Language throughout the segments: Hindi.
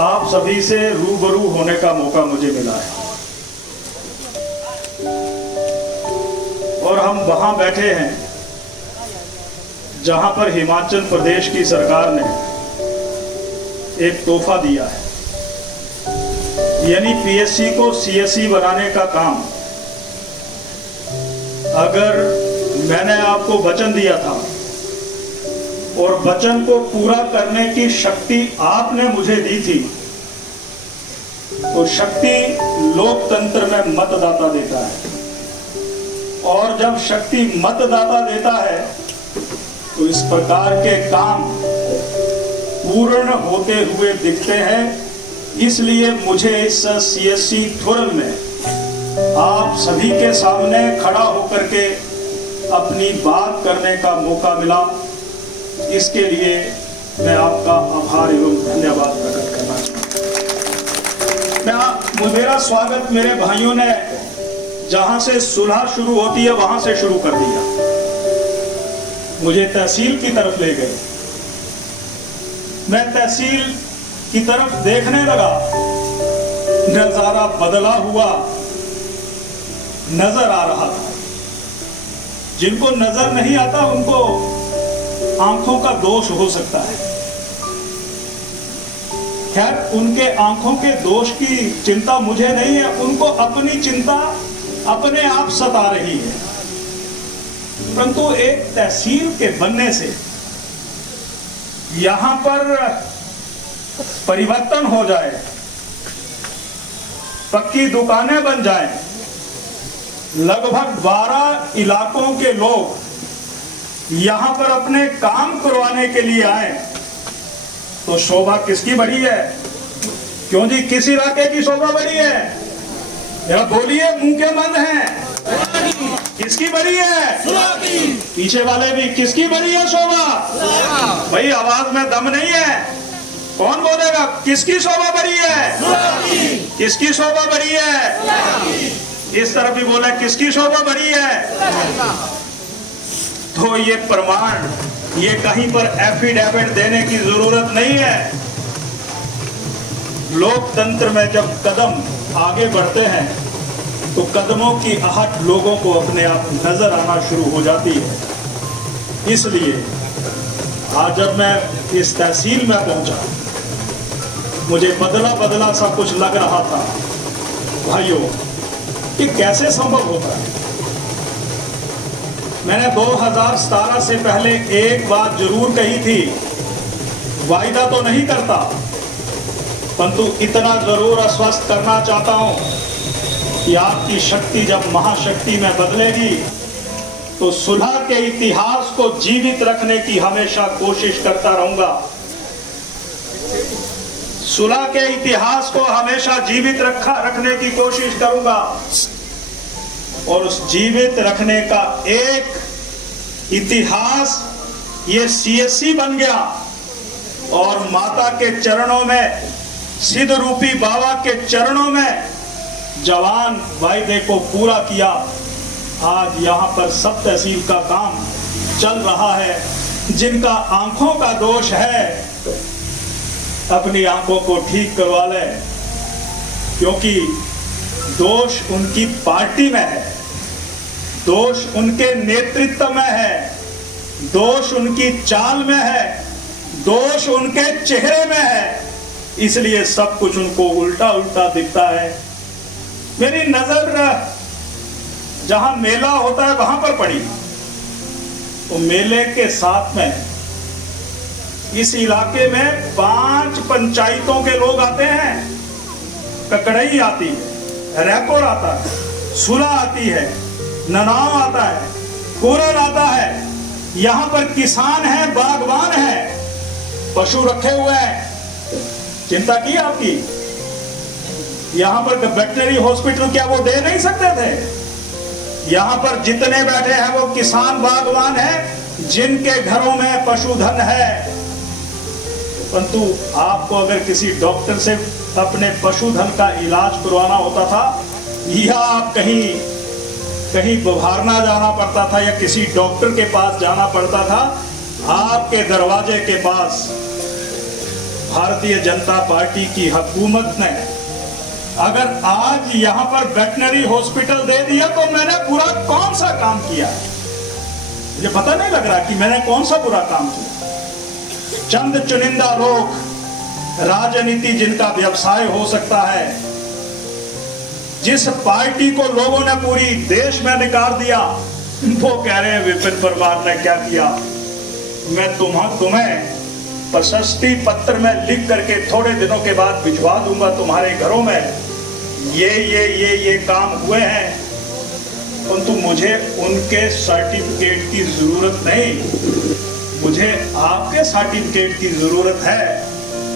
आप सभी से रूबरू होने का मौका मुझे मिला है और हम वहां बैठे हैं जहां पर हिमाचल प्रदेश की सरकार ने एक तोहफा दिया है, यानी पीएससी को सीएससी बनाने का काम। अगर मैंने आपको वचन दिया था और वचन को पूरा करने की शक्ति आपने मुझे दी थी, तो शक्ति लोकतंत्र में मतदाता देता है और जब शक्ति मतदाता देता है तो इस प्रकार के काम पूर्ण होते हुए दिखते हैं। इसलिए मुझे इस सीएससी थोरल में आप सभी के सामने खड़ा होकर के अपनी बात करने का मौका मिला। इसके लिए मैं आपका आभार एवं धन्यवाद प्रकट करना चाहता हूं। मेरा स्वागत मेरे भाइयों ने जहां से सुलह शुरू होती है वहां से शुरू कर दिया। मुझे तहसील की तरफ ले गए, मैं तहसील की तरफ देखने लगा, नजारा बदला हुआ नजर आ रहा था। जिनको नजर नहीं आता उनको आंखों का दोष हो सकता है। खैर, उनके आंखों के दोष की चिंता मुझे नहीं है, उनको अपनी चिंता अपने आप सता रही है। परंतु एक तहसील के बनने से यहां पर परिवर्तन हो जाए, पक्की दुकानें बन जाएं, लगभग 12 इलाकों के लोग यहां पर अपने काम करवाने के लिए आए, तो शोभा किसकी बढ़ी है? क्यों जी, किस इलाके की शोभा बढ़ी है? या बोलिए, मुंह के बंद हैं। किसकी बढ़ी है? पीछे वाले भी, किसकी बढ़ी है शोभा? भाई आवाज में दम नहीं है, कौन बोलेगा? किसकी शोभा बढ़ी है? किसकी शोभा बढ़ी है? इस तरफ भी बोला, किसकी शोभा बढ़ी है? तो ये प्रमाण, ये कहीं पर एफिडेविट देने की जरूरत नहीं है। लोकतंत्र में जब कदम आगे बढ़ते हैं तो कदमों की आहट लोगों को अपने आप नजर आना शुरू हो जाती है। इसलिए आज जब मैं इस तहसील में पहुंचा, मुझे बदला बदला सा कुछ लग रहा था। भाइयों, ये कैसे संभव होता है? मैंने 2017 से पहले एक बात जरूर कही थी, वायदा तो नहीं करता, परंतु इतना जरूर आश्वस्त करना चाहता हूं कि आपकी शक्ति जब महाशक्ति में बदलेगी तो सुलह के इतिहास को जीवित रखने की हमेशा कोशिश करता रहूंगा। सुलह के इतिहास को हमेशा जीवित रखने की कोशिश करूंगा और उस जीवित रखने का एक इतिहास ये सीएससी बन गया और माता के चरणों में, सिद्ध रूपी बाबा के चरणों में जवान वायदे को पूरा किया। आज यहाँ पर सब तहसील का काम चल रहा है। जिनका आंखों का दोष है, अपनी आंखों को ठीक करवा ले, क्योंकि दोष उनकी पार्टी में है, दोष उनके नेतृत्व में है, दोष उनकी चाल में है, दोष उनके चेहरे में है। इसलिए सब कुछ उनको उल्टा उल्टा दिखता है। मेरी नजर जहां मेला होता है वहां पर पड़ी, तो मेले के साथ में इस इलाके में 5 पंचायतों के लोग आते हैं। ककड़ई आती है, रैकोर आता है, सुलह आती है, ननाव आता है, कोरल आता है। यहां पर किसान है, बागवान है, पशु रखे हुए हैं। चिंता की आपकी? यहां पर वेटनरी हॉस्पिटल क्या वो दे नहीं सकते थे? यहां पर जितने बैठे हैं वो किसान बागवान हैं, जिनके घरों में पशुधन है। परंतु आपको अगर किसी डॉक्टर से अपने पशुधन का इलाज करवाना होता था, या आप कहीं बभारना जाना पड़ता था या किसी डॉक्टर के पास जाना पड़ता था, आपके दरवाजे के पास भारतीय जनता पार्टी की हुकूमत ने अगर आज यहां पर वेटनरी हॉस्पिटल दे दिया तो मैंने बुरा कौन सा काम किया? मुझे पता नहीं लग रहा कि मैंने कौन सा बुरा काम किया। चंद चुनिंदा लोग, राजनीति जिनका व्यवसाय हो सकता है, जिस पार्टी को लोगों ने पूरी देश में निकाल दिया, वो कह रहे हैं विपिन परमार ने क्या किया। मैं तुम्हें प्रशस्ति पत्र में लिख करके थोड़े दिनों के बाद भिजवा दूंगा तुम्हारे घरों में, ये काम हुए हैं, परंतु मुझे उनके सर्टिफिकेट की जरूरत नहीं। मुझे आपके सर्टिफिकेट की जरूरत है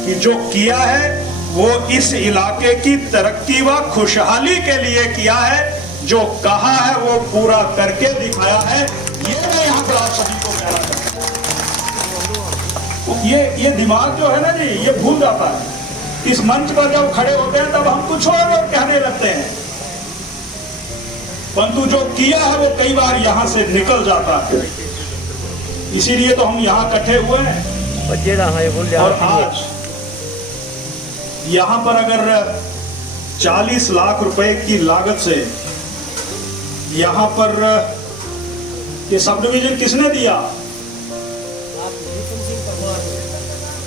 कि जो किया है वो इस इलाके की तरक्की व खुशहाली के लिए किया है, जो कहा है वो पूरा करके दिखाया है। ये मैं यहाँ पर आप सभी को कहना चाहता हूँ। ये दिमाग जो है ना जी, ये भूल जाता है। इस मंच पर जब खड़े होते हैं तब हम कुछ और कहने लगते हैं, परंतु जो किया है वो कई बार यहां से निकल जाता है। इसीलिए तो हम यहां इकट्ठे हुए हैं। और आज यहां पर अगर 40 लाख रुपए की लागत से यहां पर ये सब डिवीजन किसने दिया?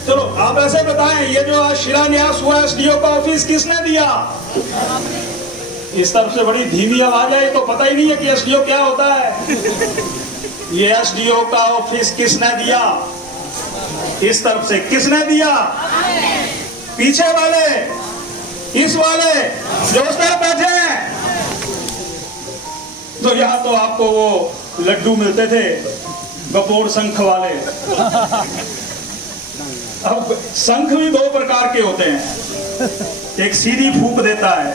चलो आप ऐसे बताएं, ये जो आज शिलान्यास हुआ एसडीओ का ऑफिस किसने दिया? इस तरफ से बड़ी धीमी आवाज है, तो पता ही नहीं है कि एसडीओ क्या होता है। ये एसडीओ का ऑफिस किसने दिया? इस तरफ से किसने दिया? पीछे वाले, इस वाले जो उस तरफ बैठे हैं। तो यहां तो आपको वो लड्डू मिलते थे गपोर शंख वाले। अब शंख भी दो प्रकार के होते हैं, एक सीधी फूंक देता है।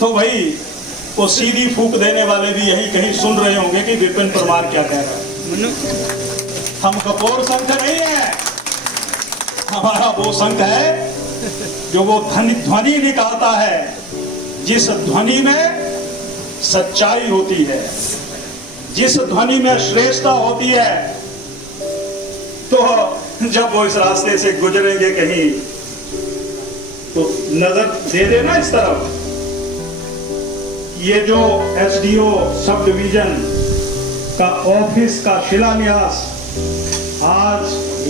तो भाई वो सीधी फूंक देने वाले भी यही कहीं सुन रहे होंगे कि विपिन परमार क्या कह रहा है। हम गपोर शंख नहीं है, हमारा वो शंख है जो वो ध्वनि निकालता है, जिस ध्वनि में सच्चाई होती है, जिस ध्वनि में श्रेष्ठता होती है। तो जब वो इस रास्ते से गुजरेंगे कहीं तो नजर दे देना इस तरफ। ये जो एसडीओ सब डिवीजन का ऑफिस का शिलान्यास आज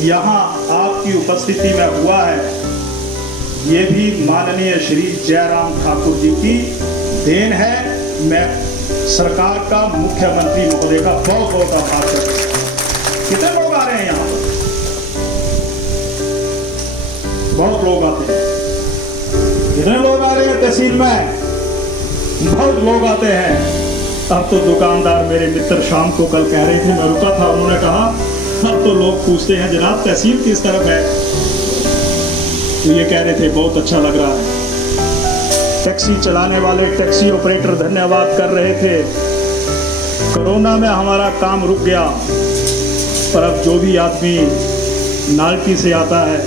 यहां आपकी उपस्थिति में हुआ है, ये भी माननीय श्री जयराम ठाकुर जी की देन है। मैं सरकार का, मुख्यमंत्री महोदय का बहुत बहुत आभार करता हूं। कितने लोग आ रहे हैं यहां पर? बहुत लोग आते हैं। कितने लोग आ रहे हैं तहसील में? बहुत लोग आते हैं। अब तो दुकानदार मेरे मित्र शाम को कल कह रहे थे, मैं रुका था, उन्होंने कहा अब तो लोग पूछते हैं जनाब तहसील किस तरफ है। तो ये कह रहे थे बहुत अच्छा लग रहा है। टैक्सी चलाने वाले टैक्सी ऑपरेटर धन्यवाद कर रहे थे, कोरोना में हमारा काम रुक गया, पर अब जो भी आदमी नालटी से आता है,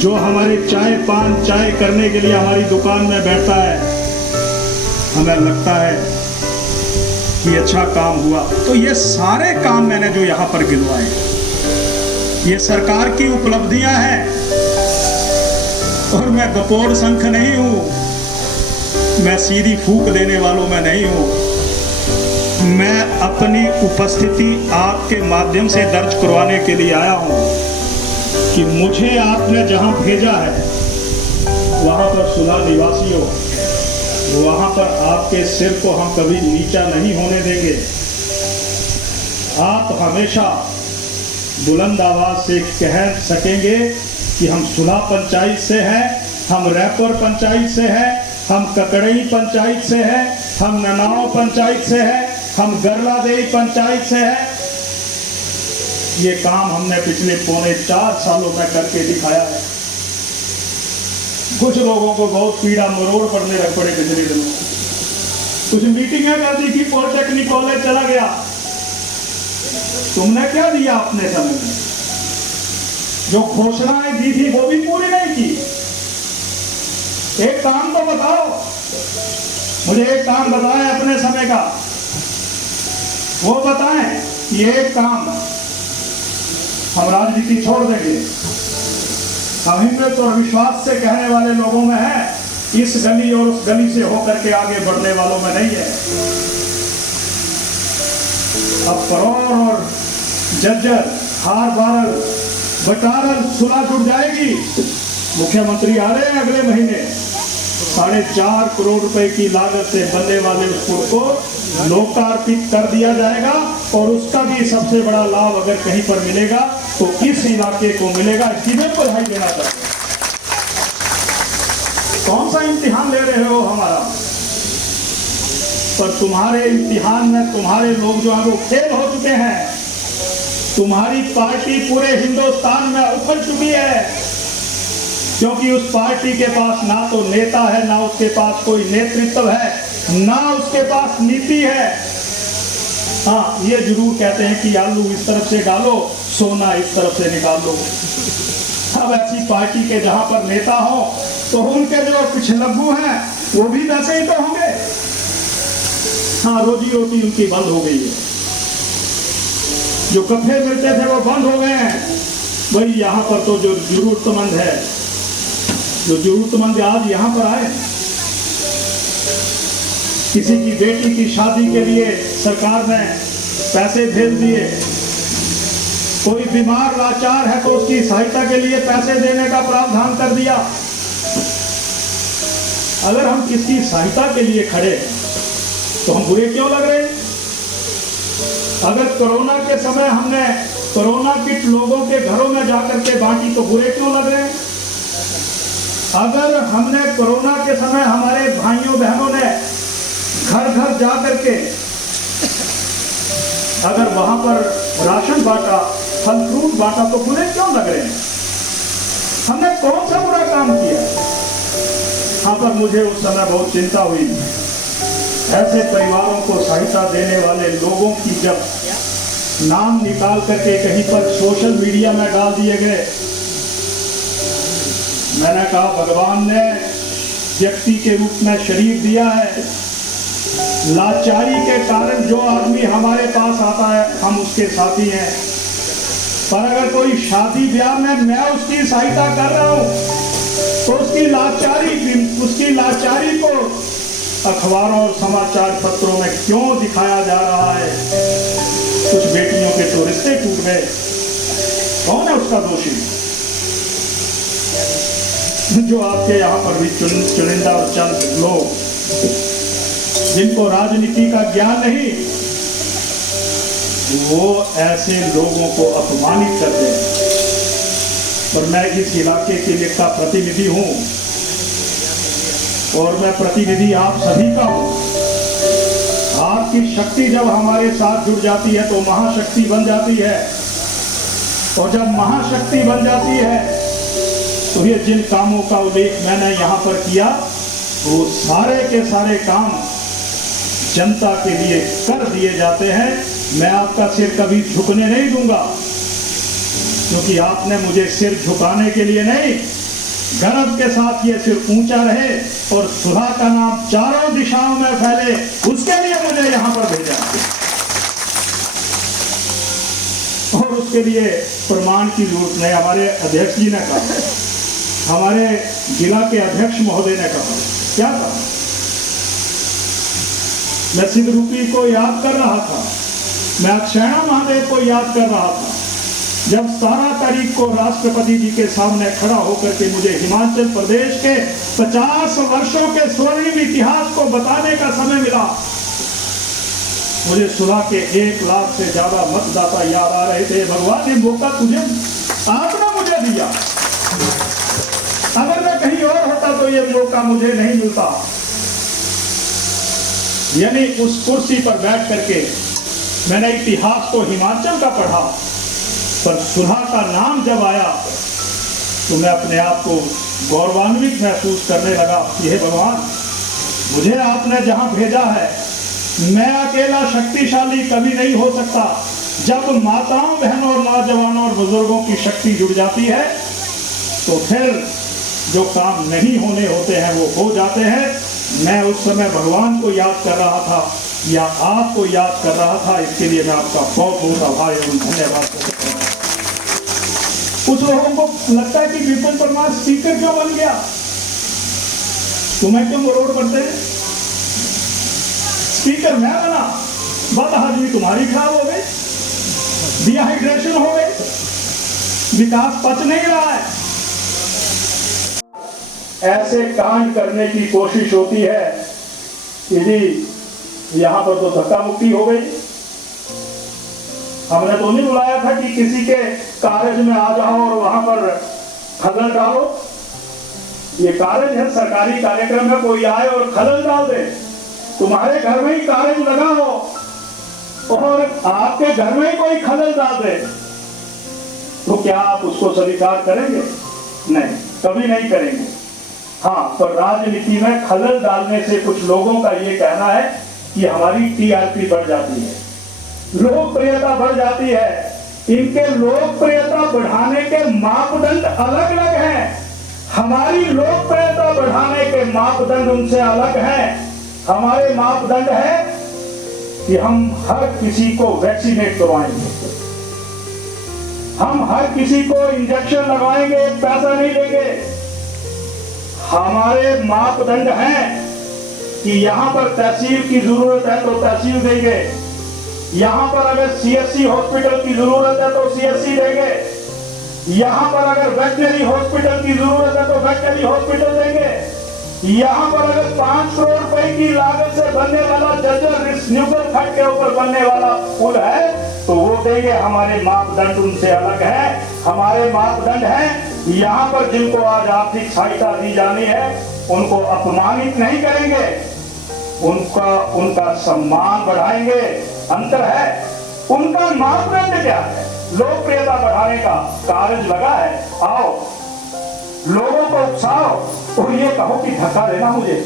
जो हमारे चाय करने के लिए हमारी दुकान में बैठता है, हमें लगता है कि अच्छा काम हुआ। तो ये सारे काम मैंने जो यहाँ पर गिनवाए, ये सरकार की उपलब्धियां हैं। और मैं गपोर शंख नहीं हूँ, मैं सीधी फूंक देने वालों में नहीं हूँ। मैं अपनी उपस्थिति आपके माध्यम से दर्ज करवाने के लिए आया हूँ कि मुझे आपने जहाँ भेजा है वहाँ पर सुलह निवासी हो, वहाँ पर आपके सिर को हम कभी नीचा नहीं होने देंगे। आप हमेशा बुलंद आवाज से कह सकेंगे कि हम सुलह पंचायत से हैं, हम रैपर पंचायत से हैं, हम ककड़ई पंचायत से हैं, हम ननाव पंचायत से हैं, हम गरलादेई पंचायत से हैं। ये काम हमने पिछले पौने 4 सालों में करके दिखाया है। कुछ लोगों को बहुत पीड़ा मरोड़ पड़ने लग पड़े पिछले दिनों। कुछ मीटिंगें कर दी कि पॉलिटेक्निक कॉलेज चला गया। तुमने क्या दिया अपने समय में? जो घोषणाएं दी थी वो भी पूरी नहीं की। एक काम तो बताओ, मुझे एक काम बताएं अपने समय का, वो बताएं। ये एक काम हम राजनीति छोड़ देंगे। हम हिम्मत और विश्वास से कहने वाले लोगों में है, इस गली और उस गली से होकर के आगे बढ़ने वालों में नहीं है। अब परौर और जज्जर, हार बारल, बटारल सुलह जुड़ जाएगी। मुख्यमंत्री आ रहे हैं अगले महीने, 4.5 करोड़ रुपए की लागत से बनने वाले उस पुल को लोकार्पित कर दिया जाएगा और उसका भी सबसे बड़ा लाभ अगर कहीं पर मिलेगा तो इस इलाके को मिलेगा। इसकी मैं बधाई देना चाहता हूं। कौन सा इम्तिहान ले रहे हो हमारा, पर तुम्हारे इम्तिहान में तुम्हारे लोग जो हैं वो फेल हो चुके हैं। तुम्हारी पार्टी पूरे हिंदुस्तान में उखड़ चुकी है, क्योंकि उस पार्टी के पास ना तो नेता है, ना उसके पास कोई नेतृत्व है, ना उसके पास नीति है। हाँ, ये जरूर कहते हैं कि आलू इस तरफ से डालो, सोना इस तरफ से निकालो। अब ऐसी पार्टी के जहां पर नेता हो तो उनके जो पिछलग्गू हैं वो भी वैसे ही तो होंगे। हाँ, रोजी रोटी उनकी बंद हो गई है, जो कफे मिलते थे वो बंद हो गए हैं। वही यहाँ पर तो जो जरूरतमंद है, जो जरूरतमंद आज यहाँ पर आए, किसी की बेटी की शादी के लिए सरकार ने पैसे भेज दिए, कोई बीमार लाचार है तो उसकी सहायता के लिए पैसे देने का प्रावधान कर दिया। अगर हम किसी सहायता के लिए खड़े तो हम बुरे क्यों लग रहे हैं? अगर कोरोना के समय हमने कोरोना किट लोगों के घरों में जाकर के बांटी तो बुरे क्यों लग रहे हैं? अगर हमने कोरोना के समय हमारे भाइयों बहनों ने घर घर जाकर के अगर वहां पर राशन बांटा, फल फ्रूट बांटा तो बुरे क्यों लग रहे हैं? हमने कौन सा बुरा काम किया? हाँ, पर मुझे उस समय बहुत चिंता हुई। ऐसे परिवारों को सहायता देने वाले लोगों की जब नाम निकाल करके कहीं पर सोशल मीडिया में डाल दिए गए, मैंने कहा भगवान ने व्यक्ति के रूप में शरीर दिया है, लाचारी के कारण जो आदमी हमारे पास आता है हम उसके साथी हैं, पर अगर कोई शादी ब्याह में मैं उसकी सहायता कर रहा हूं तो उसकी लाचारी को अखबारों और समाचार पत्रों में क्यों दिखाया जा रहा है? कुछ बेटियों के तो रिश्ते टूट गए, कौन है उसका दोषी? जो आपके यहाँ पर भी चुनिंदा और चंद लोग जिनको राजनीति का ज्ञान नहीं, वो ऐसे लोगों को अपमानित करते हैं। और मैं इस इलाके के लिए का प्रतिनिधि हूं और मैं प्रतिनिधि आप सभी का हूं। आपकी शक्ति जब हमारे साथ जुड़ जाती है तो महाशक्ति बन जाती है, और जब महाशक्ति बन जाती है तो ये जिन कामों का उल्लेख मैंने यहाँ पर किया वो सारे के सारे काम जनता के लिए कर दिए जाते हैं। मैं आपका सिर कभी झुकने नहीं दूंगा, क्योंकि आपने मुझे सिर झुकाने के लिए नहीं, गर्व के साथ ये सिर ऊंचा रहे और सुलह का नाम चारों दिशाओं में फैले, उसके लिए मुझे यहाँ पर भेजा। और उसके लिए प्रमाण की जरूरत नहीं। हमारे अध्यक्ष जी ने कहा, हमारे जिला के अध्यक्ष महोदय ने कहा, क्या कहा? मैं सिद्धरूपी को याद कर रहा था, मैं अक्षयणा महादेव को याद कर रहा था, जब 17 तारीख को राष्ट्रपति जी के सामने खड़ा होकर के मुझे हिमाचल प्रदेश के 50 वर्षों के स्वर्णिम इतिहास को बताने का समय मिला। मुझे सुलह के 1 लाख से ज्यादा मतदाता याद आ रहे थे। भगवान, ये मौका तुझे आपने मुझे दिया, अगर मैं कहीं और होता तो ये मौका मुझे नहीं मिलता। यानी उस कुर्सी पर बैठ करके मैंने इतिहास को हिमाचल का पढ़ा, पर सुलह का नाम जब आया तो मैं अपने आप को गौरवान्वित महसूस करने लगा कि हे भगवान, मुझे आपने जहां भेजा है, मैं अकेला शक्तिशाली कभी नहीं हो सकता। जब माताओं, बहनों और नौजवानों और बुजुर्गों की शक्ति जुड़ जाती है तो फिर जो काम नहीं होने होते हैं वो हो जाते हैं। मैं उस समय भगवान को याद कर रहा था या आपको याद कर रहा था, इसके लिए मैं आपका बहुत बहुत आभारी हूँ। धन्यवाद। कुछ लोगों को लगता है कि विपिन परमार स्पीकर क्यों बन गया, तुम्हें क्यों मरोड़ पड़ते हैं? स्पीकर मैं बना, बद हजमी तुम्हारी खराब हो गई, डिहाइड्रेशन हो गई, विकास पच नहीं रहा है। ऐसे कांड करने की कोशिश होती है कि जी यहां पर तो धक्का मुक्की हो गई। हमने तो नहीं बुलाया था कि किसी के कार्य में आ जाओ और वहां पर खलल डालो। ये कार्य है, सरकारी कार्यक्रम में कोई आए और खलल डाल दे। तुम्हारे घर में ही कार्य लगा हो और आपके घर में ही कोई खलल डाल दे तो क्या आप उसको स्वीकार करेंगे? नहीं, कभी नहीं करेंगे। हाँ, पर राजनीति में खलल डालने से कुछ लोगों का ये कहना है कि हमारी टीआरपी बढ़ जाती है, लोकप्रियता बढ़ जाती है। इनके लोकप्रियता बढ़ाने के मापदंड अलग अलग हैं। हमारी लोकप्रियता बढ़ाने के मापदंड उनसे अलग हैं। हमारे मापदंड है कि हम हर किसी को वैक्सीनेट करवाएंगे, हम हर किसी को इंजेक्शन लगवाएंगे, पैसा नहीं लेंगे। हमारे मापदंड हैं कि यहां पर तहसील की जरूरत है तो तहसील देंगे, यहां पर अगर सीएससी हॉस्पिटल की जरूरत है तो सीएससी देंगे, यहां पर अगर वेटनरी हॉस्पिटल की जरूरत है तो वेटनरी हॉस्पिटल देंगे, यहां पर अगर 5 करोड़ रुपए की लागत से बनने वाला जर्जर न्यूकल खट के ऊपर बनने वाला पुल है तो वो देंगे। हमारे मापदंड उनसे अलग है। हमारे मापदंड है यहाँ पर जिनको आज आर्थिक सहायता दी जानी है उनको अपमानित नहीं करेंगे, उनका सम्मान बढ़ाएंगे। अंतर है। उनका मापदंड क्या है? लोकप्रियता बढ़ाने का कार्य लगा है। आओ, लोगों को उकसाओ और ये कहो कि धक्का देना मुझे।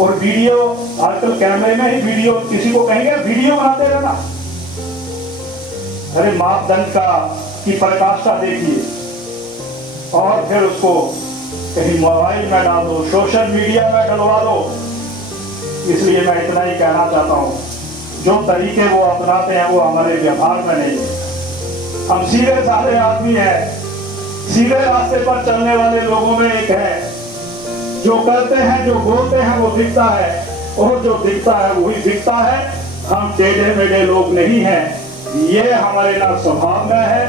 और वीडियो, आजकल कैमरे में ही वीडियो, किसी को कहेंगे वीडियो बनाते रहना। अरे मापदंड की पराकाष्ठा देखिए और फिर उसको कहीं मोबाइल में डाल दो, सोशल मीडिया में डलवा दो। इसलिए मैं इतना ही कहना चाहता हूं, जो तरीके वो अपनाते हैं वो हमारे व्यवहार में नहीं है। हम सीधे साधे आदमी हैं, सीधे रास्ते पर चलने वाले लोगों में एक है, जो करते हैं, जो बोलते हैं वो दिखता है और जो दिखता है वही दिखता है। हम टेढ़े मेढ़े लोग नहीं हैं। ये हमारे ना स्वभाव में है,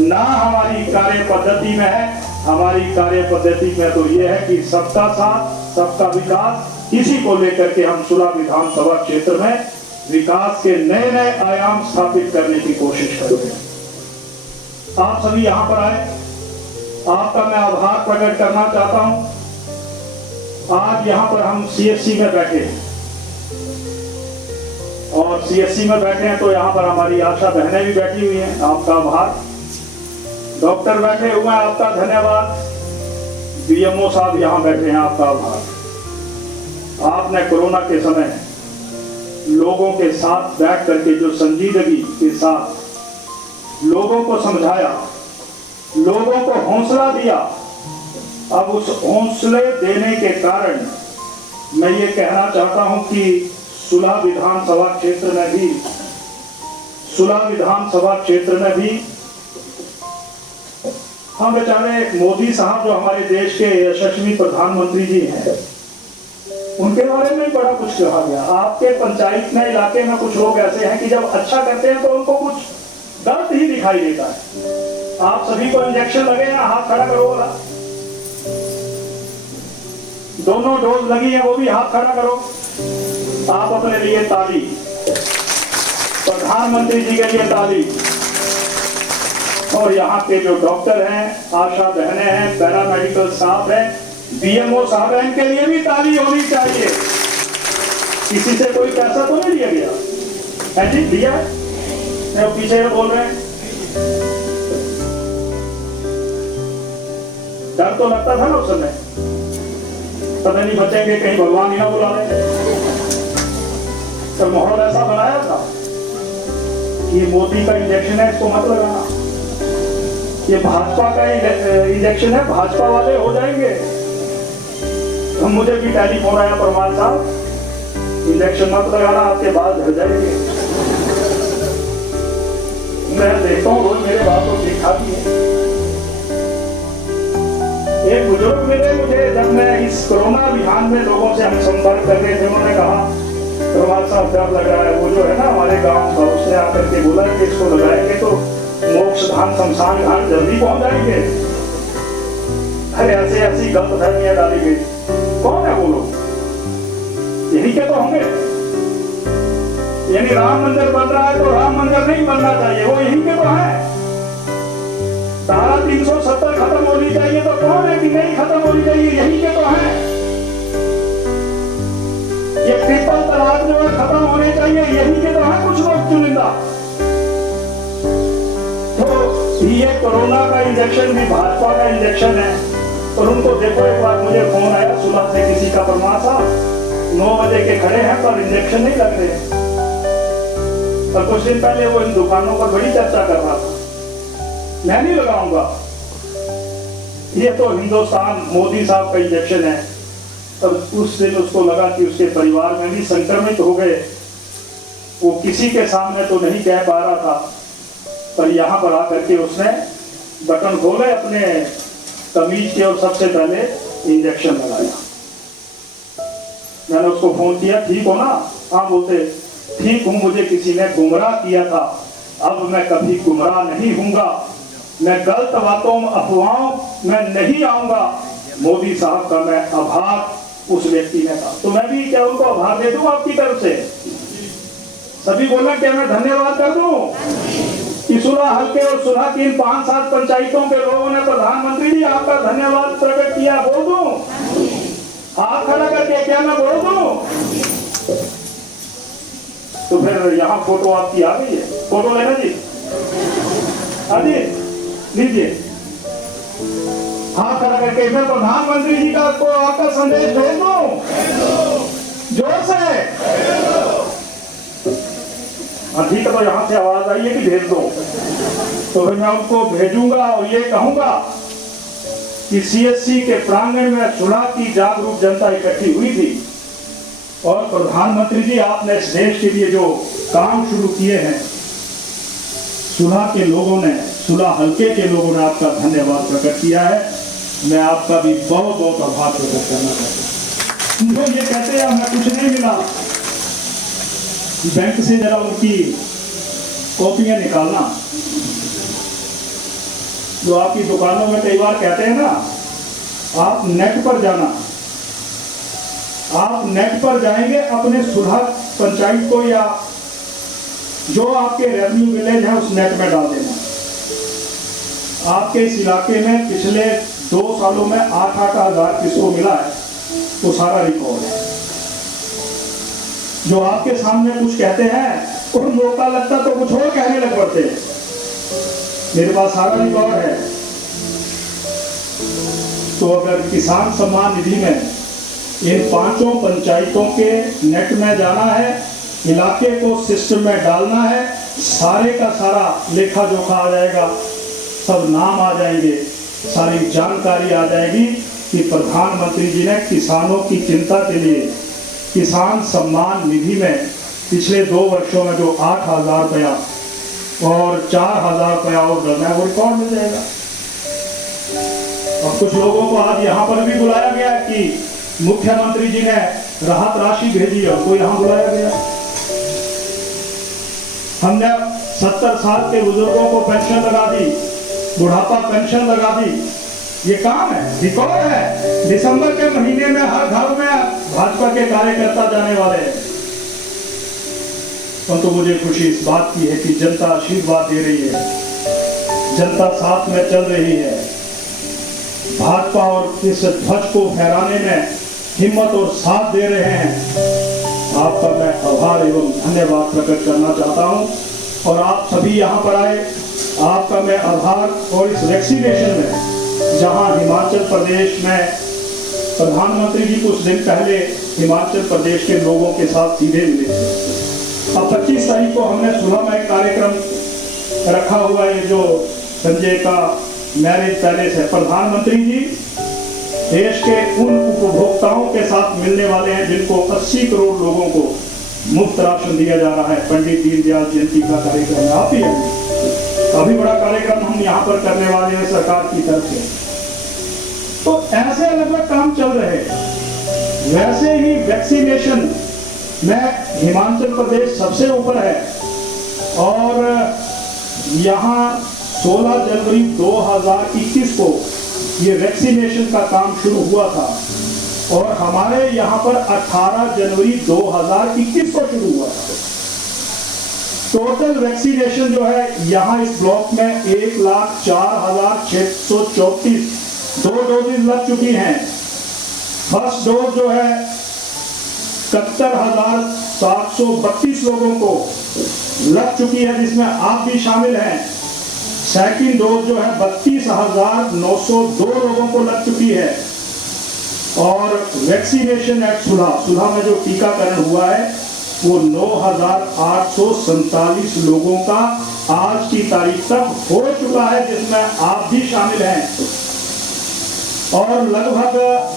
ना हमारी कार्य पद्धति में है। हमारी कार्य पद्धति में तो ये है कि सबका साथ, सबका विकास, इसी को लेकर के हम सुलह विधानसभा क्षेत्र में विकास के नए नए आयाम स्थापित करने की कोशिश करेंगे। आप सभी यहाँ पर आए, आपका मैं आभार प्रकट करना चाहता हूं। आज यहाँ पर हम सीएससी में बैठे और सीएससी में बैठे हैं तो यहाँ पर हमारी आशा बहनें भी बैठी हुई हैं, आपका आभार। डॉक्टर बैठे हुए हैं, आपका धन्यवाद। बीएमओ साहब यहाँ बैठे हैं, आपका आभार। आपने कोरोना के समय लोगों के साथ बैठ करके जो संजीदगी के साथ लोगों को समझाया, लोगों को हौसला दिया, अब उस हौसले देने के कारण मैं ये कहना चाहता हूं कि सुलह विधानसभा क्षेत्र में भी हम बेचारे मोदी साहब जो हमारे देश के यशस्वी प्रधानमंत्री जी हैं, उनके बारे में बड़ा कुछ कहा गया। आपके पंचायत में, इलाके में कुछ लोग ऐसे हैं कि जब अच्छा करते हैं तो उनको कुछ दर्द ही दिखाई देता है। आप सभी को इंजेक्शन लगे हैं, हाथ खड़ा करो वाला। दोनों डोज लगी है, वो भी हाथ खड़ा करो। आप अपने लिए ताली, प्रधानमंत्री जी के लिए ताली। और यहाँ के जो डॉक्टर हैं, आशा बहनें हैं, पैरामेडिकल स्टाफ है, बीएमओ साहब हैं, इनके लिए भी ताली होनी चाहिए। किसी से कोई पैसा तो नहीं लिया गया है जी? दिया है? पीछे बोल रहे हैं। डर तो लगता था ना उस समय, पता नहीं बचेंगे कहीं भगवान ही ना बुला ले। तो माहौल ऐसा बनाया था कि मोदी का इंजेक्शन है, इसको मत लगाना, ये भाजपा का इंजेक्शन है, भाजपा वाले हो जाएंगे। तो मुझे भी टेलीफोन आया, परमार साहब इंजेक्शन मत लगाना, आपके बाल झड़ जाएंगे। मैं देखता हूँ रोज, मेरे बाल तो ठीक ठाक ही है। एक बुजुर्ग मिले मुझे जब मैं इस कोरोना अभियान में लोगों से हम संपर्क कर रहे थे। उन्होंने कहा प्रभात साहब डर लग रहा है, वो जो है ना हमारे गांव का, उसने आकर के बोला कि इसको लगाएंगे तो मोक्ष धाम शमशान घाट जल्दी पहुंच जाएंगे। अरे ऐसे ऐसी गलत फहमियां डाली गई। कौन है वो लोग? यही के तो होंगे। यानी राम मंदिर बन रहा है तो राम मंदिर नहीं बनना चाहिए, वो यही के तो है। धारा 370 खत्म होनी चाहिए तो कौन है कि नहीं खत्म होनी चाहिए? यही के तो है। ये ट्रिपल तलाक जो है खत्म होने चाहिए, यही के तो है कुछ लोग चुनिंदा। तो ये कोरोना का इंजेक्शन भी भाजपा का इंजेक्शन है। और उनको देखो, एक बार मुझे फोन आया सुबह से किसी का, परमार साहब 9 बजे के खड़े हैं पर इंजेक्शन नहीं लग रहे। और कुछ दिन पहले वो इन दुकानों पर बड़ी चर्चा कर रहा था, मैं नहीं लगाऊंगा। ये तो हिंदुस्तान मोदी साहब का इंजेक्शन है। तब उस दिन उसको लगा कि उसके परिवार में भी संक्रमित हो गए। वो किसी के सामने तो नहीं कह पा रहा था, पर यहाँ पर आकर के उसने बटन खोले अपने कमीज के और सबसे पहले इंजेक्शन लगाया। मैंने उसको फोन किया, ठीक हो ना? हाँ बोलते, ठीक हूं, मुझे किसी ने गुमराह किया था, अब मैं कभी गुमराह नहीं हूंगा, मैं गलत बातों अफवाहों में नहीं आऊंगा। मोदी साहब का मैं आभार उस व्यक्ति ने कहा। तो मैं भी क्या उनको आभार दे दूं आपकी तरफ से? सभी बोला क्या मैं धन्यवाद कर दूं कि सुलह हल्के और सुलह की इन 5-7 पंचायतों के लोगों ने प्रधानमंत्री जी आपका धन्यवाद प्रकट किया? बोल दूं? हाथ खड़ा करके क्या मैं बोल दूं? तो फिर यहाँ फोटो आपकी आ गई है, फोटो लेना जी। हाँ जी लीजिए, हाथ खड़ा करके मैं प्रधानमंत्री जी का को आपका संदेश भेज दूं? जोर से। हाँ ठीक है, तो यहाँ से आवाज आई है कि भेज दो। तो फिर मैं उनको भेजूंगा और ये कहूंगा कि सीएससी के प्रांगण में सुलह की जागरूक जनता इकट्ठी हुई थी और प्रधानमंत्री जी आपने इस देश के लिए जो काम शुरू किए हैं, सुलह के लोगों ने, सुलह हल्के के लोगों ने आपका धन्यवाद प्रकट किया है। मैं आपका भी बहुत बहुत आभार प्रकट करना चाहता हूँ। लोग ये कहते हैं हमें कुछ नहीं मिला, बैंक से जरा उनकी कॉपियां निकालना। जो आपकी दुकानों में कई बार कहते हैं ना, आप नेट पर जाना, आप नेट पर जाएंगे, अपने सुलह पंचायत को या जो आपके रेवेन्यू विलेज है उस नेट में डाल देना। आपके इस इलाके में पिछले 2 सालों में 8-8 हजार किसको मिला है, वो सारा रिकॉर्ड है। जो आपके सामने कुछ कहते हैं और मौका लगता तो कुछ और कहने लग पड़ते हैं। मेरे पास सारा रिकॉर्ड है। तो अगर किसान सम्मान निधि में इन 5 पंचायतों के नेट में जाना है, इलाके को सिस्टम में डालना है, सारे का सारा लेखा जोखा आ जाएगा, सब नाम आ जाएंगे, सारी जानकारी आ जाएगी कि प्रधानमंत्री जी ने किसानों की चिंता के लिए किसान सम्मान निधि में पिछले 2 वर्षों में जो 8,000 रुपया और 4,000 रुपया और करना है, वो रिकॉर्ड मिल जाएगा। और कुछ लोगों को आज यहाँ पर भी बुलाया गया है कि मुख्यमंत्री जी ने राहत राशि भेजी है, उनको यहाँ बुलाया गया। हमने 70 साल के बुजुर्गों को पेंशन लगा दी, बुढ़ापा पेंशन लगा दी। ये काम है, रिकॉर्ड है। दिसंबर के महीने में हर घर में भाजपा के कार्यकर्ता जाने वाले हैं। तो मुझे खुशी इस बात की है कि जनता आशीर्वाद दे रही है, जनता साथ में चल रही है। भाजपा और इस ध्वज को फहराने में हिम्मत और साथ दे रहे हैं। आपका मैं आभार एवं धन्यवाद प्रकट करना चाहता हूं। और आप सभी यहाँ पर आए, आपका मैं आभार। और इस वैक्सीनेशन में जहां हिमाचल प्रदेश में प्रधानमंत्री जी कुछ दिन पहले हिमाचल प्रदेश के लोगों के साथ सीधे मिले थे। अब 25 तारीख को हमने सुबह में एक कार्यक्रम रखा हुआ है जो संजय का मैरिज पैलेस है। प्रधानमंत्री जी देश के उन उपभोक्ताओं के साथ मिलने वाले हैं जिनको 80 करोड़ लोगों को मुफ्त राशन दिया जा रहा है। पंडित दीनदयाल जयंती का कार्यक्रम है, आप ही है। काफी बड़ा कार्यक्रम हम यहाँ पर करने वाले हैं सरकार की तरफ से। तो ऐसे अलग अलग काम चल रहे हैं। वैसे ही वैक्सीनेशन में हिमाचल प्रदेश सबसे ऊपर है और यहाँ 16 जनवरी 2021 को ये वैक्सीनेशन का काम शुरू हुआ था और हमारे यहाँ पर 18 जनवरी 2021 को शुरू हुआ था। टोटल वैक्सीनेशन जो है यहाँ इस ब्लॉक में 1,04,634 दो डोजेज लग चुकी हैं। फर्स्ट डोज जो है 71,732 लोगों को लग चुकी है, जिसमें आप भी शामिल हैं। सेकंड डोज जो है 32,902 लोगों को लग चुकी है और वैक्सीनेशन एट सुलह में जो टीकाकरण हुआ है वो 9,847 लोगों का आज की तारीख तक हो चुका है, जिसमें आप भी शामिल हैं। और लगभग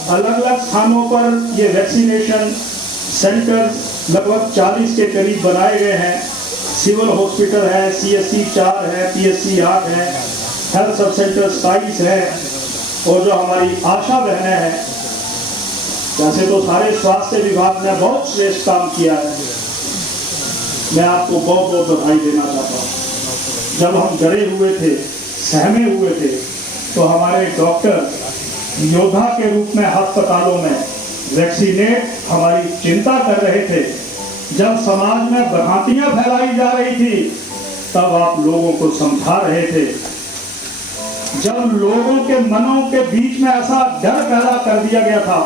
अलग अलग स्थानों पर ये वैक्सीनेशन सेंटर लगभग 40 के करीब बनाए गए हैं। सिविल हॉस्पिटल है, CSC 4 है, PSC 8 है, हेल्थ सब सेंटर 27 है और जो हमारी आशा बहनें हैं, वैसे तो सारे स्वास्थ्य विभाग ने बहुत श्रेष्ठ काम किया है। मैं आपको बहुत बहुत बधाई देना चाहता हूँ। जब हम डरे हुए थे, सहमे हुए थे, तो हमारे डॉक्टर योद्धा के रूप में अस्पतालों में वैक्सीनेट हमारी चिंता कर रहे थे। जब समाज में भ्रांतियां फैलाई जा रही थी तब आप लोगों को समझा रहे थे। जब लोगों के मनों के बीच में ऐसा डर पैदा कर दिया गया था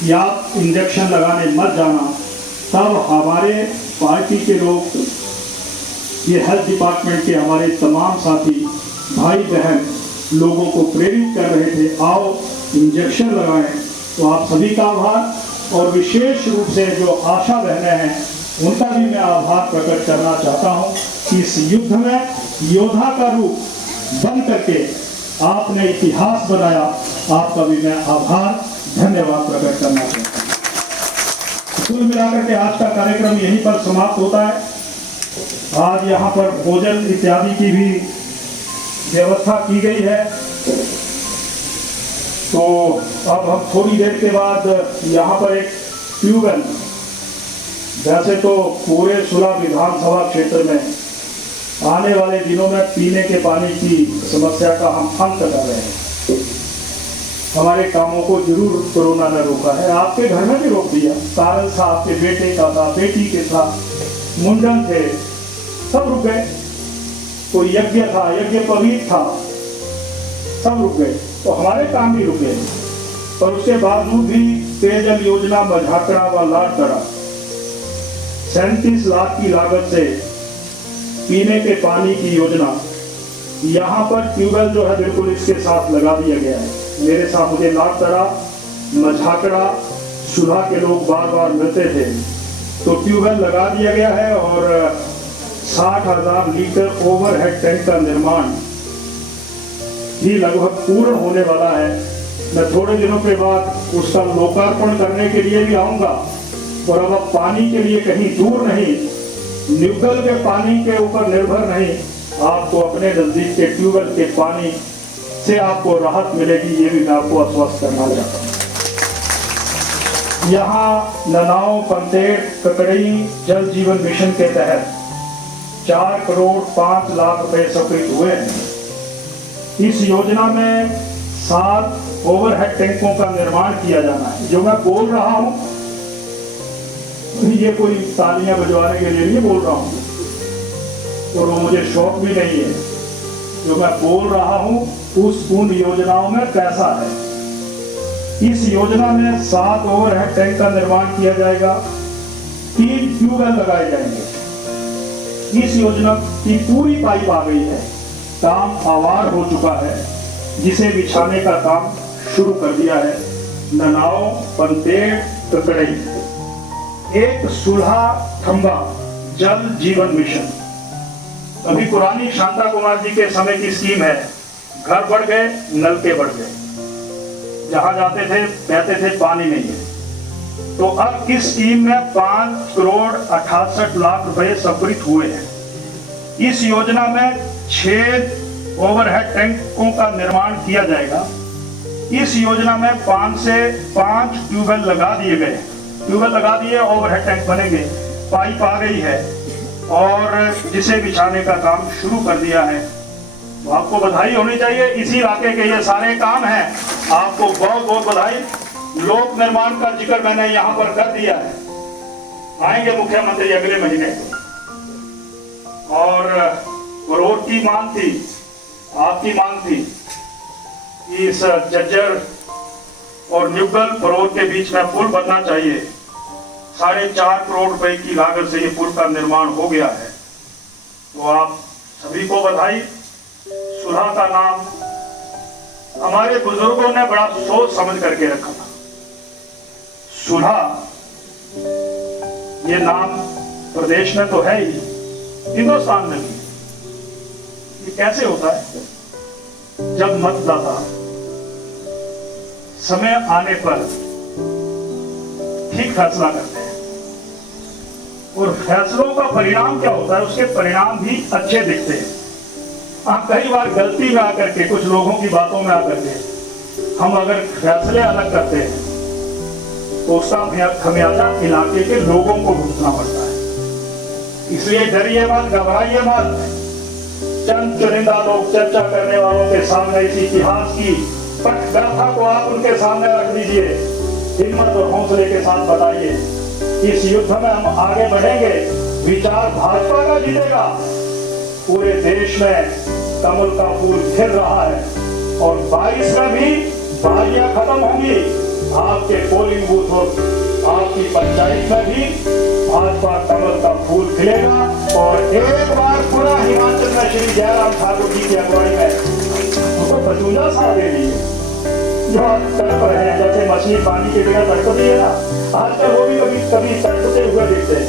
कि आप इंजेक्शन लगाने मत जाना, तब हमारे पार्टी के लोग, ये हेल्थ डिपार्टमेंट के हमारे तमाम साथी भाई बहन लोगों को प्रेरित कर रहे थे, आओ इंजेक्शन लगाएं। तो आप सभी का आभार और विशेष रूप से जो आशा बहनें हैं उनका भी मैं आभार प्रकट करना चाहता हूं कि इस युद्ध में योद्धा का रूप बन करके आपने इतिहास बनाया। आपका भी मैं आभार धन्यवाद प्रकट करना चाहता हूं। कुल मिलाकर के आज का कार्यक्रम यहीं पर समाप्त होता है। आज यहाँ पर भोजन इत्यादि की भी व्यवस्था की गई है। तो अब हम थोड़ी देर के बाद यहाँ पर एक ट्यूबवेल, वैसे तो पूरे सुलह विधानसभा क्षेत्र में आने वाले दिनों में पीने के पानी की समस्या का हम अंत कर रहे हैं। हमारे कामों को जरूर कोरोना ने रोका है, आपके घर में भी रोक दिया। कारण था, आपके बेटे का था, बेटी के था, मुंडन थे, सब रुक गए। कोई यज्ञ था, यज्ञ पवित्र था, सब रुक गए। तो हमारे काम भी रुक गए। पर उसके बावजूद भी पेयजल योजना मझाकड़ा व लाड़कड़ा 37 लाख की लागत से पीने के पानी की योजना यहाँ पर ट्यूबवेल जो है बिल्कुल इसके साथ लगा दिया गया है। मेरे साथ मुझे लाड़कड़ा, मझाकड़ा, सुलह के लोग बार बार मिलते थे, तो ट्यूबवेल लगा दिया गया है और 60,000 लीटर ओवरहेड टैंक का निर्माण भी लगभग पूर्ण होने वाला है। मैं थोड़े दिनों के बाद उसका लोकार्पण करने के लिए भी आऊंगा और अब पानी के लिए कहीं दूर नहीं, न्यूगल के पानी के ऊपर निर्भर नहीं, आपको अपने नजदीक के ट्यूबवेल के पानी से आपको राहत मिलेगी, ये भी मैं आपको आश्वस्त करना चाहता हूँ। यहाँ ननाव, पंतेड़, ककड़ई जल जीवन मिशन के तहत 4 करोड़ 5 लाख रुपए स्वीकृत हुए हैं। इस योजना में 7 ओवरहेड टैंकों का निर्माण किया जाना है। जो मैं बोल रहा हूँ ये कोई तालियां बजवाने के लिए नहीं बोल रहा हूँ और वो मुझे शौक भी नहीं है। जो मैं बोल रहा हूँ उन योजनाओं में पैसा है। इस योजना में 7 ओवरहेड टैंक का निर्माण किया जाएगा, 3 ट्यूबवेल लगाए जाएंगे। इस योजना की पूरी पाइप आ गई है, काम आवार हो चुका है, जिसे बिछाने का काम शुरू कर दिया है। ननाव, पंतेड़, ककड़ई, एक सुलह थंबा जल जीवन मिशन। अभी पुरानी शांता कुमार जी के समय की स्कीम है, घर बढ़ गए, नलके बढ़ गए, जहां जाते थे कहते थे पानी नहीं है। तो अब इस स्कीम में 5 करोड़ 68 लाख रुपए स्वीकृत हुए हैं। इस योजना में 6 ओवरहेड टैंकों का निर्माण किया जाएगा। इस योजना में 5 से 5 ट्यूबवेल लगा दिए गए, ट्यूबवेल लगा दिए, ओवरहेड टैंक बनेंगे, पाइप आ गई है और जिसे बिछाने का काम शुरू कर दिया है। तो आपको बधाई होनी चाहिए, इसी इलाके के ये सारे काम हैं, आपको बहुत बहुत बधाई। लोक निर्माण का जिक्र मैंने यहाँ पर कर दिया है, आएंगे मुख्यमंत्री अगले महीने और रोड की मांग थी, आपकी मांग थी, इस जज्जर और न्यूगल परोर के बीच में पुल बनना चाहिए। 4.5 करोड़ रुपए की लागत से ये पुल का निर्माण हो गया है। तो आप सभी को बधाई। सुलह का नाम हमारे बुजुर्गों ने बड़ा सोच समझ करके रखा था। सुलह ये नाम प्रदेश में तो है ही, हिंदुस्तान में भी। ये कैसे होता है? जब मतदाता समय आने पर ठीक फैसला करते हैं और फैसलों का परिणाम क्या होता है, उसके परिणाम भी अच्छे दिखते हैं। आप कई बार गलती में आकर के, कुछ लोगों की बातों में आकर के हम अगर फैसले अलग करते हैं तो उसका खमियाजा इलाके के लोगों को भुगतना पड़ता है। इसलिए डरिए मत, घबराइए मत। चंद चुनिंदा लोग चर्चा करने वालों के सामने इस इतिहास की पटगाथा को आप उनके सामने रख दीजिए, हिम्मत और हौसले के साथ बताइए। इस युद्ध में हम आगे बढ़ेंगे, विचार भाजपा का जीतेगा। पूरे देश में कमल का फूल खिल रहा है और 22 में भी बारियां खत्म होंगी। आपके पोलिंग बूथ और आपकी पंचायत में भी भाजपा कमल का फूल खिलेगा और एक बार पूरा हिमाचल में श्री जयराम ठाकुर जी की अगुवाई में उनको बचूंजा सा दे दीजिए। जो आप तड़प रहे हैं, जैसे मछली पानी की जगह तड़पती है ना, आजकल वो भी कभी कभी तड़पते हुए दिखते हैं।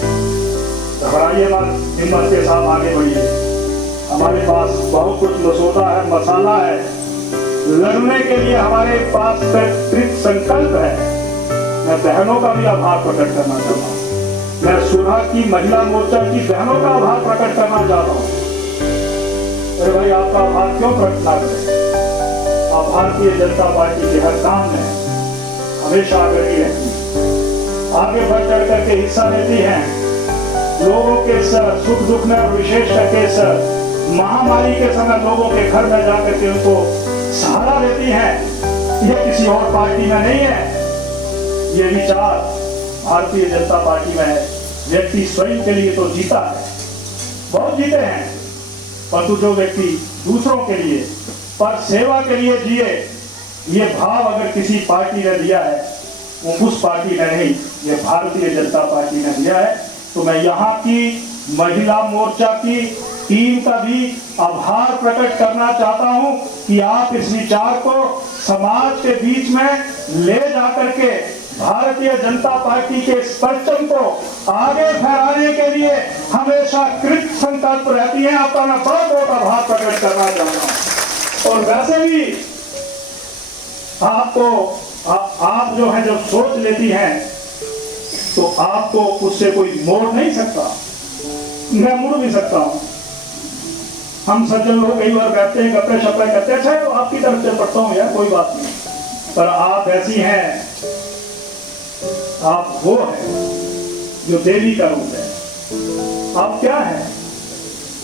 घबराइए मत, हिम्मत के साथ आगे बढ़िए। हमारे पास बहुत कुछ मसौदा है, मसाला है, लड़ने के लिए हमारे पास कृत संकल्प है। मैं बहनों का भी आभार प्रकट करना चाहता हूँ। मैं सुलह की महिला मोर्चा की बहनों का आभार प्रकट करना चाहता हूँ। अरे भाई, आपका आभार क्यों प्रकट ना करें? आप भारतीय जनता पार्टी के हर काम में हमेशा आगे रहती, आगे बढ़ चढ़ करके हिस्सा लेती हैं, लोगों के सुख दुख में और विशेष करके महामारी के समय लोगों के घर में जाकर के उनको सहारा देती हैं। ये किसी और पार्टी में नहीं है। ये विचार भारतीय जनता पार्टी में है। व्यक्ति स्वयं के लिए तो जीता है, बहुत जीते हैं, परंतु जो व्यक्ति दूसरों के लिए पर सेवा के लिए जिए, ये भाव अगर किसी पार्टी ने दिया है, वो उस पार्टी ने नहीं, ये भारतीय जनता पार्टी ने दिया है। तो मैं यहाँ की महिला मोर्चा की टीम का भी आभार प्रकट करना चाहता हूं कि आप इस विचार को समाज के बीच में ले जाकर के भारतीय जनता पार्टी के इस परचम को आगे फैलाने के लिए हमेशा कृत संकल्प रहती है। आपका मैं बहुत बहुत आभार प्रकट करना चाहता हूं। और वैसे भी आपको आप जो है, जब सोच लेती हैं तो आपको उससे कोई मोड़ नहीं सकता। मैं मुड़ भी सकता हूं। हम सज्जन लोग कई बार बैठते हैं, गप्पे शप्पे करते हैं, तो आपकी तरफ चल पड़ता हूं यार, कोई बात नहीं। पर आप ऐसी हैं, आप वो हैं जो देवी का रूप है। आप क्या हैं?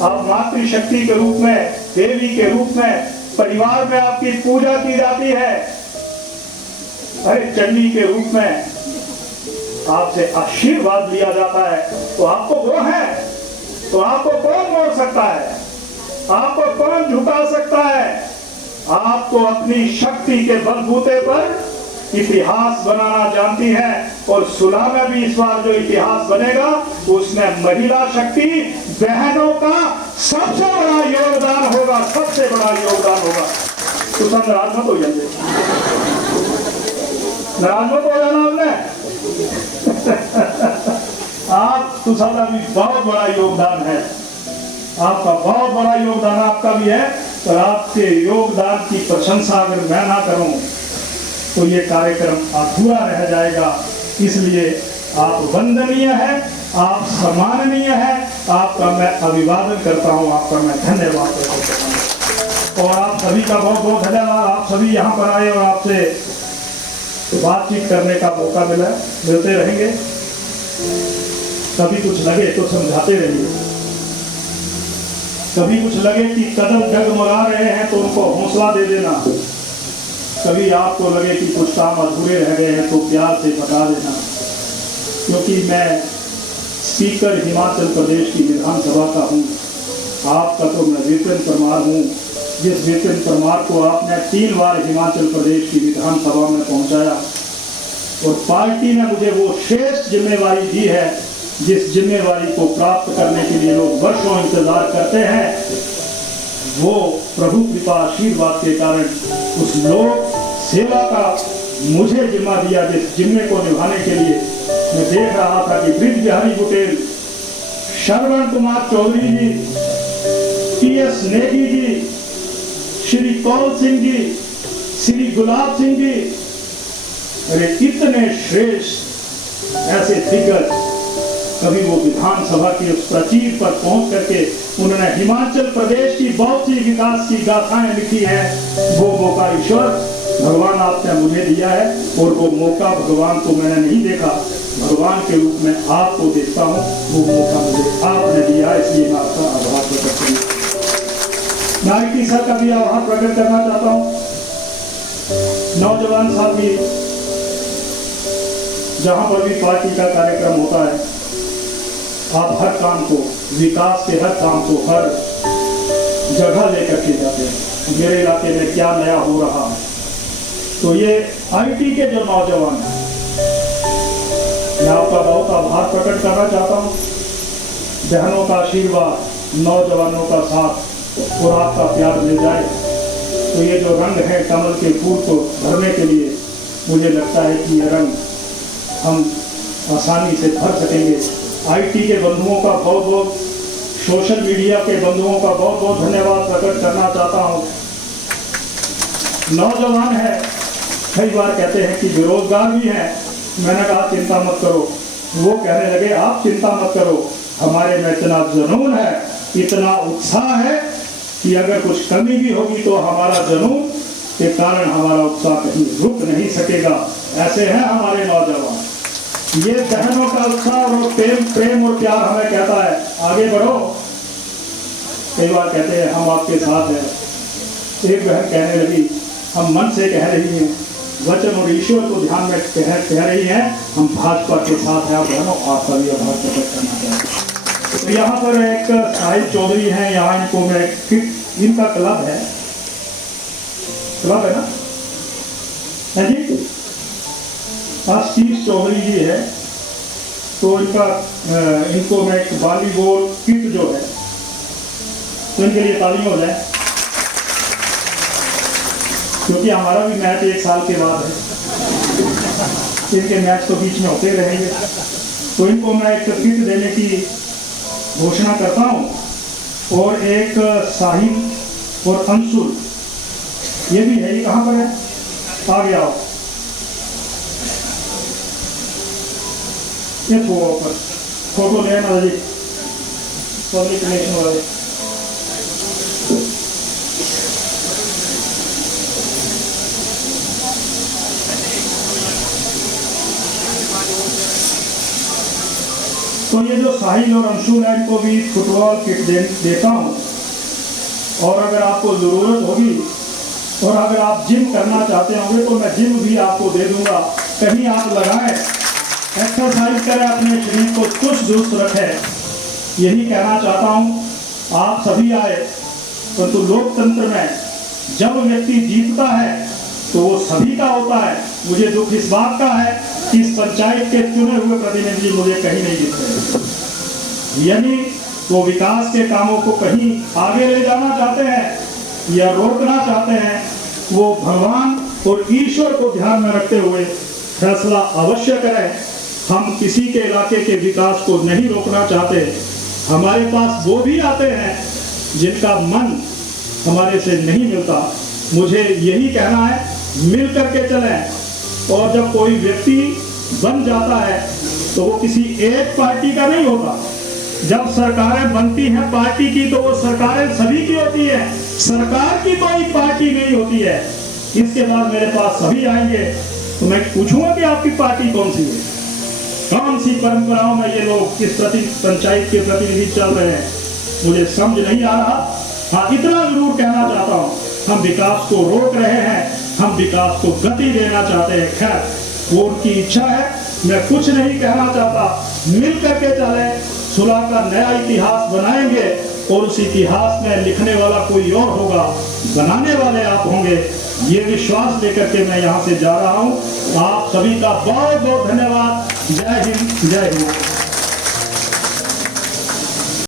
आप मातृशक्ति के रूप में, देवी के रूप में, परिवार में आपकी पूजा की जाती है। अरे चंडी के रूप में आपसे आशीर्वाद लिया जाता है। तो आपको वो है, तो आपको कौन मोड़ सकता है? आपको कौन झुका सकता है? आपको अपनी शक्ति के बलबूते पर इतिहास बनाना जानती है। और सुलह में भी इस बार जो इतिहास बनेगा उसमें महिला शक्ति, बहनों का सबसे बड़ा योगदान होगा, सबसे बड़ा योगदान होगा। तो सब नाराज मत हो जाइए, नाराज मत हो जाना हमने। आप तो सबका भी बहुत बड़ा योगदान है, आपका बहुत बड़ा योगदान आपका भी है। पर आपके योगदान की प्रशंसा अगर मैं ना करूं तो ये कार्यक्रम अधूरा रह जाएगा। इसलिए आप वंदनीय हैं, आप सम्माननीय हैं, आपका मैं अभिवादन करता हूं, आपका मैं धन्यवाद करता हूं। और आप सभी का बहुत बहुत धन्यवाद। आप सभी यहाँ पर आए और आपसे बातचीत करने का मौका मिलते रहेंगे। कभी कुछ लगे तो समझाते रहिए, कभी कुछ लगे कि कदम डगमगा रहे हैं तो उनको हौसला दे देना, कभी आपको लगे कि कुछ काम अधूरे रह गए हैं तो प्यार से बता देना। क्योंकि मैं स्पीकर हिमाचल प्रदेश की विधानसभा का हूँ, आपका तो मैं विपिन परमार हूँ, जिस विपिन परमार को आपने 3 बार हिमाचल प्रदेश की विधानसभा में पहुँचाया और पार्टी ने मुझे वो श्रेष्ठ जिम्मेवारी दी है जिस जिम्मेवारी को प्राप्त करने के लिए लोग वर्षों इंतजार करते हैं। वो प्रभु कृपा आशीर्वाद के कारण उस लोक सेवा का मुझे जिम्मा दिया, जिस जिम्मे को निभाने के लिए मैं देख रहा था कि ब्रिज बिहारी बुटेल, श्रवण कुमार चौधरी जी, PS नेगी जी, श्री कौल सिंह जी, श्री गुलाब सिंह जी, अरे इतने श्रेष्ठ ऐसे दिग्गज, कभी वो विधानसभा की उस प्राचीर पर पहुंच करके उन्होंने हिमाचल प्रदेश की बहुत सी विकास की गाथाएं लिखी हैं। वो मौका ईश्वर भगवान आपने मुझे दिया है और वो मौका भगवान को मैंने नहीं देखा, भगवान के रूप में आपको देखता हूँ। वो मौका मुझे आपने दिया, इसलिए मैं आपका आभार प्रकट करूँ। मैं IT सर का भी आभार प्रकट करना चाहता हूँ। नौजवान साथी, जहां पर भी पार्टी का कार्यक्रम होता है, आप हर काम को, विकास के हर काम को हर जगह लेकर के जाते हैं। मेरे इलाके में क्या नया हो रहा है, तो ये IT के जो नौजवान हैं, मैं आपका बहुत आभार प्रकट करना चाहता हूँ। बहनों का आशीर्वाद, नौजवानों का साथ और आपका प्यार मिल जाए तो ये जो रंग है कमल के फूल को भरने के लिए, मुझे लगता है कि ये रंग हम आसानी से भर सकेंगे। IT के बंधुओं का बहुत बहुत, सोशल मीडिया के बंधुओं का बहुत बहुत धन्यवाद प्रकट करना चाहता हूँ। नौजवान है, कई बार कहते हैं कि बेरोजगार भी हैं, मैंने कहा चिंता मत करो। वो कहने लगे आप चिंता मत करो, हमारे में इतना जुनून है, इतना उत्साह है कि अगर कुछ कमी भी होगी तो हमारा जुनून के कारण हमारा उत्साह कहीं रुक नहीं सकेगा। ऐसे हैं हमारे नौजवान। ये बहनों का उत्साह और प्रेम और प्यार हमें कहता है आगे बढ़ो। कई बार कहते हैं हम आपके साथ हैं। एक बहन कहने लगी, हम मन से कह रही हैं, वचन और ईश्वर को ध्यान में कह रही हैं, हम भाजपा के साथ हैं। बहनों, आपका भी आभार प्रकट करना चाहिए। तो यहाँ पर एक साहिब चौधरी हैं, यहाँ इनको मैं, इनका क्लब है ना, है जी, आशीष चौधरी जी है। तो इनको मैं एक वॉलीबॉल किट जो है, तो इनके लिए तालियां हो जाए, क्योंकि हमारा भी मैच 1 साल के बाद है। इनके मैच तो बीच में होते रहेंगे। तो इनको मैं एक किट देने की घोषणा करता हूँ। और एक साहिल और अंशुल, ये भी है, ये कहाँ पर है, आगे आओ, ये फोटो लेना जी, पब्लिक कनेक्शन वाले। तो ये जो साहिल और अंशुल है, इनको भी फुटबॉल किट देता हूँ। और अगर आपको ज़रूरत होगी और अगर आप जिम करना चाहते होंगे तो मैं जिम भी आपको दे दूंगा। कहीं आप लगाएं, एक्सरसाइज करें, अपने शरीर को चुस्त दुरुस्त रखें। यही कहना चाहता हूँ। आप सभी आए, परंतु लोकतंत्र में जब व्यक्ति जीतता है तो वो सभी का होता है। मुझे दुख इस बात का है कि इस पंचायत के चुने हुए प्रतिनिधि मुझे कहीं नहीं दिख रहे। यानी वो विकास के कामों को कहीं आगे ले जाना चाहते हैं या रोकना चाहते हैं, वो भगवान और ईश्वर को ध्यान में रखते हुए फैसला अवश्य करें। हम किसी के इलाके के विकास को नहीं रोकना चाहते। हमारे पास वो भी आते हैं जिनका मन हमारे से नहीं मिलता। मुझे यही कहना है, मिल करके चलें। और जब कोई व्यक्ति बन जाता है तो वो किसी एक पार्टी का नहीं होता। जब सरकारें बनती हैं पार्टी की तो वो सरकारें सभी की होती हैं। सरकार की कोई पार्टी नहीं होती है। इसके बाद मेरे पास सभी आएंगे तो मैं पूछूंगा कि आपकी पार्टी कौन सी है, कौन सी परंपराओं में ये लोग किस पंचायत के प्रतिनिधि चल रहे हैं, मुझे समझ नहीं आ रहा। हाँ, इतना जरूर कहना चाहता हूँ, हम विकास को रोक रहे हैं, हम विकास को गति देना चाहते हैं। खैर, वो उनकी इच्छा है, मैं कुछ नहीं कहना चाहता। मिल करके चले, सुलह का नया इतिहास बनाएंगे और उस इतिहास में लिखने वाला कोई और होगा, बनाने वाले आप होंगे। ये विश्वास लेकर के मैं यहाँ से जा रहा हूँ। आप सभी का बहुत बहुत धन्यवाद। जय हिंद, जय हिंद।